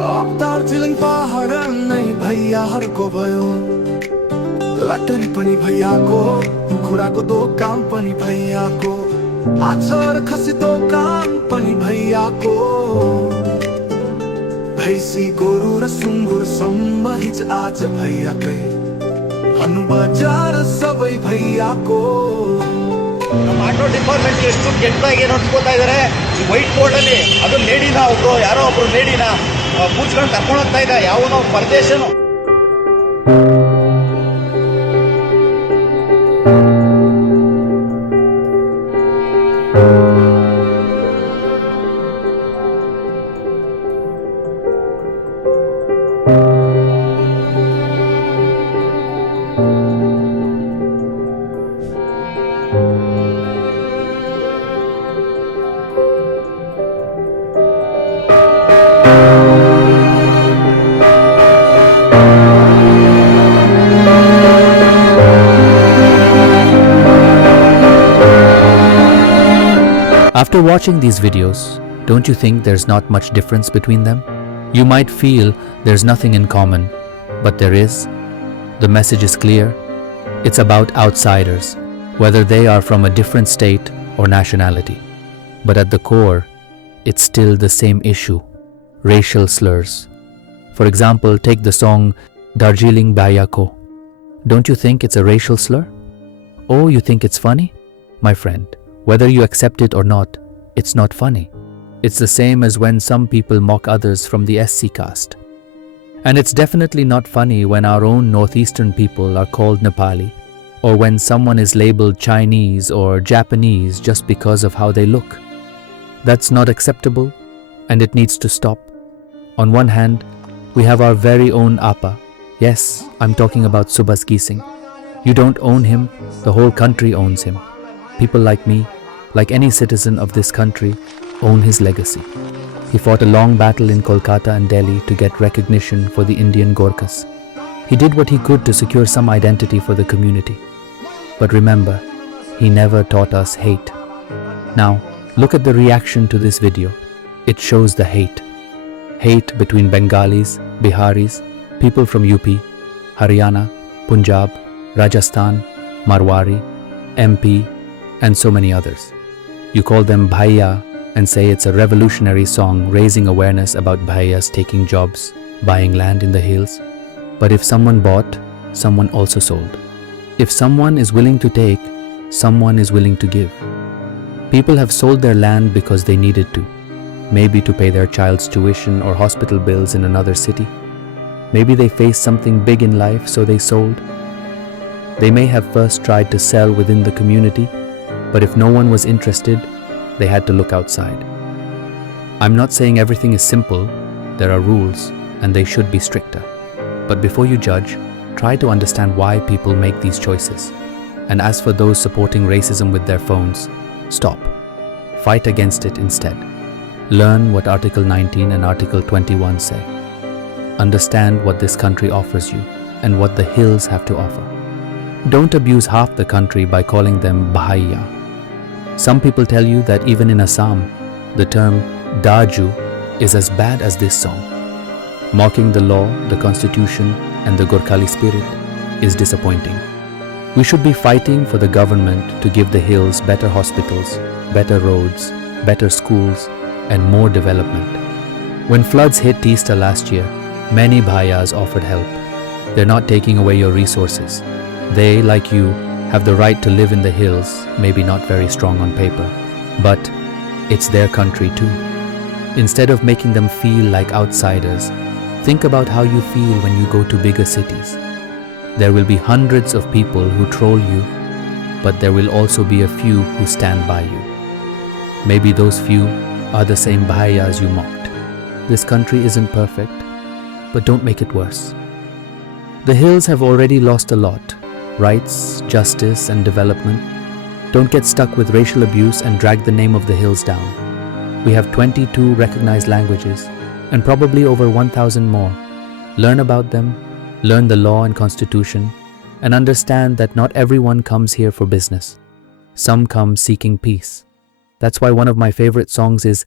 अब दार्जिलिङ पहाड नै भैयाहरूको भयो, लटरी पनि भैयाको, खुराको दोकान पनि भैयाको, आचार खसी दोकान पनि भैयाको, भैँसी गोरु र सुँगुर सम्म हिज आज भैयाकै, हनु बजार सबै भैयाको। ನಮ್ಮ ಆಟೋ ಡಿಪಾರ್ಟ್ಮೆಂಟ್ ಎಷ್ಟು ಕೆಟ್ಟದಾಗಿ ಏನು ಅನ್ಸ್ಕೊತಾ ಇದಾರೆ. ವೈಟ್ ಬೋರ್ಡ್ ಅಲ್ಲಿ ಅದು ಲೇಡಿನ ಒಬ್ರು ಯಾರೋ ಒಬ್ರು ಲೇಡಿನ ಕೂಚ್ಕೊಂಡು ಕರ್ಕೊಂಡು ಹೋಗ್ತಾ ಇದ್ದ ಯಾವನೋ ಪರದೇಶನು. After watching these videos, don't you think there's not much difference between them? You might feel there's nothing in common, but there is. The message is clear. It's about outsiders, whether they are from a different state or nationality. But at the core, it's still the same issue: racial slurs. For example, take the song Darjeeling Bhaiya ko. Don't you think it's a racial slur? Oh, you think it's funny? My friend, whether you accept it or not, it's not funny. It's the same as when some people mock others from the SC caste. And it's definitely not funny when our own northeastern people are called Nepali, or when someone is labeled Chinese or Japanese just because of how they look. That's not acceptable, and it needs to stop. On one hand, we have our very own Appa. Yes, I'm talking about Subhas Singh. You don't own him, the whole country owns him. People like me, like any citizen of this country, own his legacy. He fought a long battle in Kolkata and Delhi to get recognition for the Indian Gorkhas. He did what he could to secure some identity for the community. But remember, he never taught us hate. Now, look at the reaction to this video. It shows the hate. Hate between Bengalis, Biharis, people from UP, Haryana, Punjab, Rajasthan, Marwari, MP, and so many others. You call them Bhaiya and say it's a revolutionary song raising awareness about Bhaiyas taking jobs, buying land in the hills. But if someone bought, someone also sold. If someone is willing to take, someone is willing to give. People have sold their land because they needed to. Maybe to pay their child's tuition or hospital bills in another city. Maybe they faced something big in life, so they sold. They may have first tried to sell within the community, but if no one was interested, they had to look outside. I'm not saying everything is simple. There are rules, and they should be stricter. But before you judge, try to understand why people make these choices. And as for those supporting racism with their phones, stop. Fight against it instead. Learn what Article 19 and Article 21 say. Understand what this country offers you and what the hills have to offer. Don't abuse half the country by calling them Bhaiya. Some people tell you that even in Assam, the term Daju is as bad as this song. Mocking the law, the constitution, and the Gorkhali spirit is disappointing. We should be fighting for the government to give the hills better hospitals, better roads, better schools, and more development. When floods hit Teesta last year, many Bhaiyas offered help. They're not taking away your resources. They, like you, have the right to live in the hills, maybe not very strong on paper, but it's their country too. Instead of making them feel like outsiders, think about how you feel when you go to bigger cities. There will be hundreds of people who troll you, but there will also be a few who stand by you. Maybe those few are the same Bhaiyas you mocked. This country isn't perfect, but don't make it worse. The hills have already lost a lot: rights, justice, and development. Don't get stuck with racial abuse and drag the name of the hills down. We have 22 recognized languages and probably over 1,000 more. Learn about them, learn the law and constitution, and understand that not everyone comes here for business. Some come seeking peace. That's why one of my favorite songs is